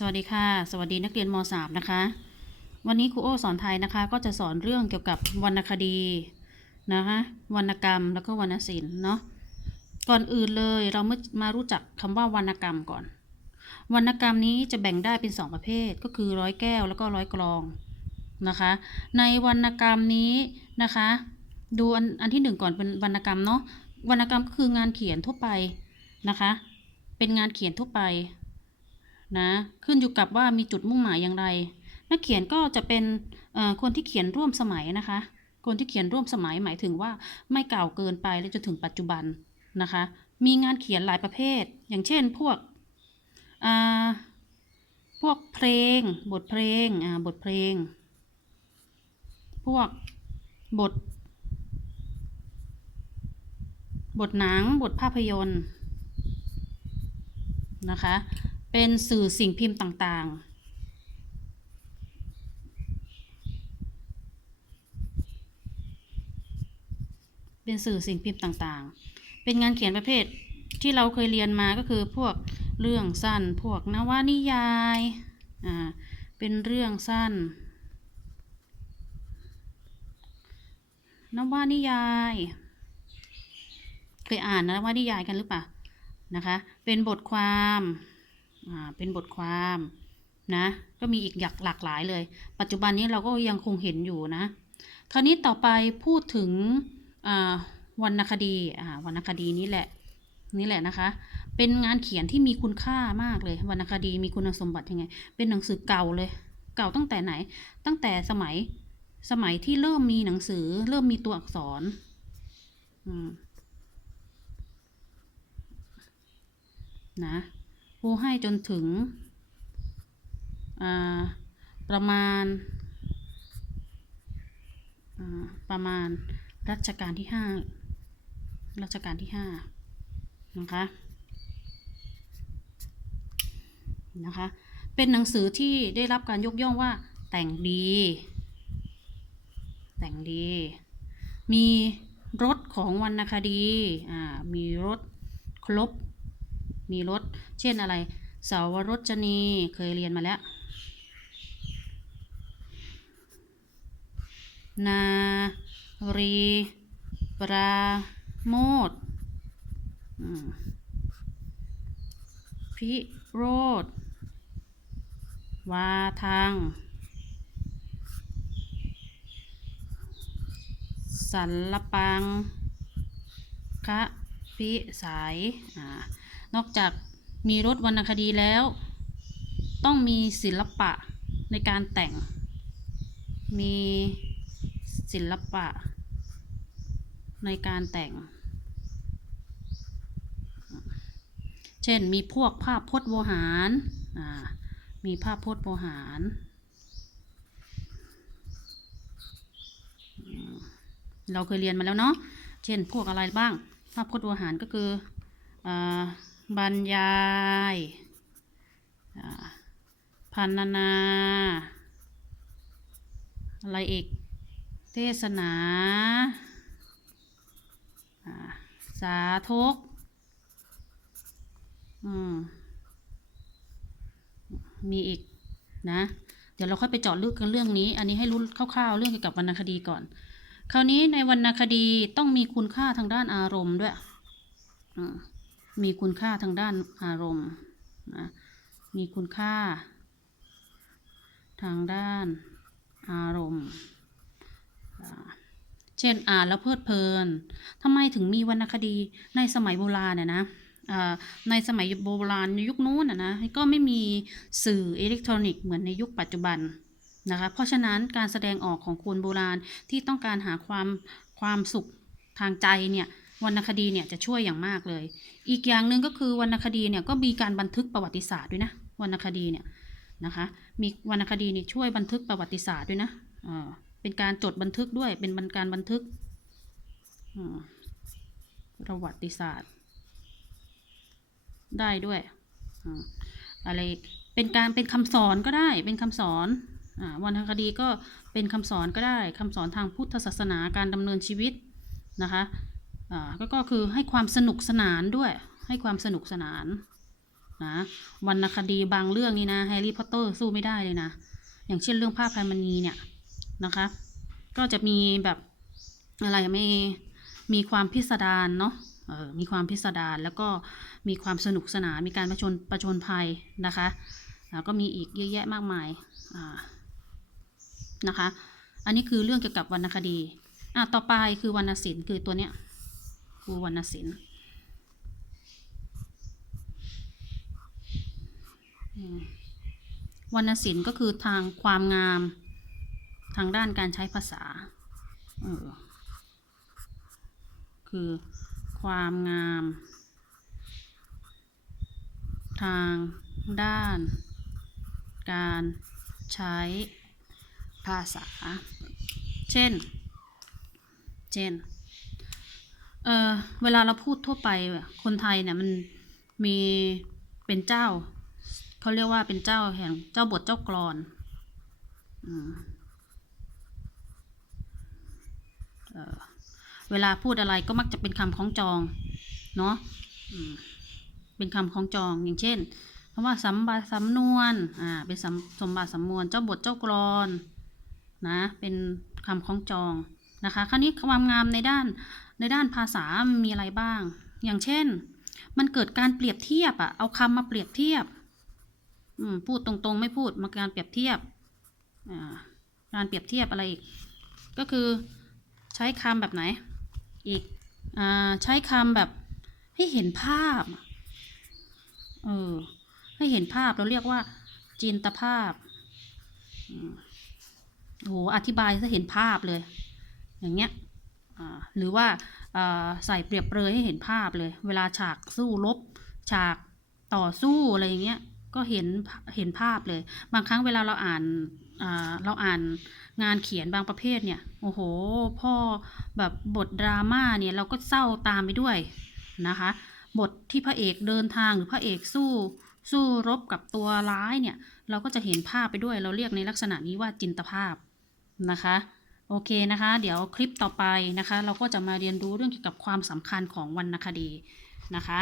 สวัสดีค่ะ สวัสดีนักเรียนม .3 นะคะ วันนี้ครูโอสอนไทยนะคะก็จะสอนเรื่องเกี่ยวกับวรรณคดีนะคะวรรณกรรมแล้วก็วรรณศิลป์เนาะก่อนอื่นเลยเรามามารู้จักคำว่าวรรณกรรมก่อน วรรณกรรมนี้จะแบ่งได้เป็นสองประเภทก็คือร้อยแก้วแล้วก็ร้อยกลองนะคะ ในวรรณกรรมนี้นะคะ ดูอันอันที่หนึ่งก่อนเป็นวรรณกรรมเนาะวรรณกรรมก็คืองานเขียนทั่วไปนะคะ เป็นงานเขียนทั่วไป นะขึ้นอยู่กับว่ามีจุดมุ่งหมายอย่างไร นักเขียนก็จะเป็นคนที่เขียนร่วมสมัยนะคะ คนที่เขียนร่วมสมัยหมายถึงว่าไม่เก่าเกินไปและจนถึงปัจจุบันนะคะ มีงานเขียนหลายประเภท อย่างเช่นพวกพวกเพลง บทเพลงบทเพลง พวกบท บทหนัง บทภาพยนตร์นะคะ เป็นสื่อสิ่งพิมพ์ต่างๆ เป็นสื่อสิ่งพิมพ์ต่างๆ เป็นงานเขียนประเภทที่เราเคยเรียนมาก็คือพวกเรื่องสั้น พวกนวนิยาย อ่า เป็นเรื่องสั้น นวนิยาย เคยอ่านนวนิยายกันหรือเปล่า นะคะ เป็นบทความ เป็นบทความนะ ก็มีอีกอย่างหลากหลายเลย ปัจจุบันนี้เราก็ยังคงเห็นอยู่นะ คราวนี้ต่อไปพูดถึงวรรณคดีวรรณคดีนี่แหละนี่แหละนะคะ เป็นงานเขียนที่มีคุณค่ามากเลยวรรณคดีมีคุณสมบัติยังไง เป็นหนังสือเก่าเลย เก่าตั้งแต่ไหน ตั้งแต่สมัยสมัยที่เริ่มมีหนังสือ เริ่มมีตัวอักษรนะ ผู้ให้จนถึงประมาณประมาณรัชกาลที่ห้ารัชกาลที่ห้านะคะนะคะ เป็นหนังสือที่ได้รับการยกย่องว่าแต่งดี แต่งดี มีรถของวรรณคดี อ่า มีรถครบ มีรถเช่นอะไรสาวรสจนีเคยเรียนมาแล้ว นารีปราโมทพิโรธวาทังสัลลปังคะพิสายอ่า นอกจากมีรถวรรณคดีแล้ว ต้องมีศิลปะในการแต่ง มีศิลปะ ในการแต่ง เช่นมีพวกภาพพจน์โวหารมีภาพพจน์โวหารเราเคยเรียนมาแล้วเนาะ เช่นพวกอะไรบ้าง ภาพพจน์โวหารก็คืออ่า บรรยายพันนา อะไรอีก เทศนา สาธกอืมมีอีกนะ เดี๋ยวเราค่อยไปเจาะลึกกันเรื่องนี้ อันนี้ให้รู้คร่าวๆ เรื่องเกี่ยวกับวรรณคดีก่อน คราวนี้ในวรรณคดีต้องมีคุณค่าทางด้านอารมณ์ด้วย อืม มีคุณค่าทางด้านอารมณ์นะมีคุณค่า ทางด้านอารมณ์ เช่นอ่านแล้วเพลิดเพลินทำไมถึงมีวรรณคดีในสมัยโบราณเนี่ยนะในสมัยโบราณในยุคนู้นนะก็ไม่มีสื่ออิเล็กทรอนิกส์เหมือนในยุคปัจจุบันนะคะเพราะฉะนั้นการแสดงออกของคนโบราณที่ต้องการหาความความสุขทางใจเนี่ย วรรณคดีเนี่ยจะช่วยอย่างมากเลย อีกอย่างหนึ่งก็คือวรรณคดีเนี่ยก็มีการบันทึกประวัติศาสตร์ด้วยนะวรรณคดีเนี่ยนะคะมีวรรณคดีนี่ช่วยบันทึกประวัติศาสตร์ด้วยนะเออเป็นการจดบันทึกด้วยเป็นการบันทึกอืมประวัติศาสตร์ ได้ด้วยออะไรเป็นการเป็นคำสอนก็ได้เป็นคำสอนอ่าวรรณคดีก็เป็นคำสอนก็ได้คำสอนทางพุทธศาสนาการดำเนินชีวิตนะคะ อ่าก็ก็คือให้ความสนุกสนานด้วย ให้ความสนุกสนานนะวรรณคดีบางเรื่องนี่นะแฮร์รี่พอตเตอร์สู้ไม่ได้เลยนะ อย่างเช่นเรื่องภาพพายมณีเนี่ยนะคะ ก็จะมีแบบอะไรไม่มีความพิสดารเนาะเออมีความพิสดารแล้วก็มีความสนุกสนานมีการประชนประชนภัยนะคะแล้วก็มีอีกเยอะแยะมากมายอ่านะคะ อันนี้คือเรื่องเกี่ยวกับวรรณคดีอะต่อไปคือวรรณศิลป์คือตัวเนี้ย คือวรรณศิลป์วรรณศิลป์ก็คือทางความงามทางด้านการใช้ภาษา เออ คือความงาม ทางด้านการใช้ภาษา เช่น เช่น เออเวลาเราพูดทั่วไปคนไทยเนี่ยมันมีเป็นเจ้าเขาเรียกว่าเป็นเจ้าแห่งเจ้าบทเจ้ากรอนอเออเวลาพูดอะไรก็มักจะเป็นคำคล้องจองเนาะเป็นคำคล้องจองอย่างเช่นคำว่าสำบาสำนวนอ่าเป็นสำสมบัติสำนวนเจ้าบทเจ้ากรอนนะ เป็นคำคล้องจอง นะคะคราวนี้ความงามในด้านในด้านภาษามีอะไรบ้าง อย่างเช่น มันเกิดการเปรียบเทียบอะเอาคำมาเปรียบเทียบอืมพูดตรงๆ ไม่พูดมาการเปรียบเทียบอ่าการเปรียบเทียบอะไรอีกก็คือใช้คำแบบไหนอีกอ่าใช้คำแบบให้เห็นภาพเออให้เห็นภาพเราเรียกว่าจินตภาพโอ้โหอธิบายจะเห็นภาพเลย อย่างเงี้ยหรือว่าใส่เปรียบเปรยให้เห็นภาพเลย เวลาฉากสู้รบฉากต่อสู้อะไรอย่างเงี้ยก็เห็นเห็นภาพเลย บางครั้งเวลาเราอ่านเราอ่านงานเขียนบางประเภทเนี่ยโอ้โหพ่อแบบบทดราม่าเนี่ยเราก็เศร้าตามไปด้วยนะคะ บทที่พระเอกเดินทางหรือพระเอกสู้สู้รบกับตัวร้ายเนี่ย เราก็จะเห็นภาพไปด้วย เราเรียกในลักษณะนี้ว่าจินตภาพนะคะ โอเคนะคะ เดี๋ยวคลิปต่อไปนะคะ เราก็จะมาเรียนรู้เรื่องเกี่ยวกับความสำคัญของวรรณคดีนะคะ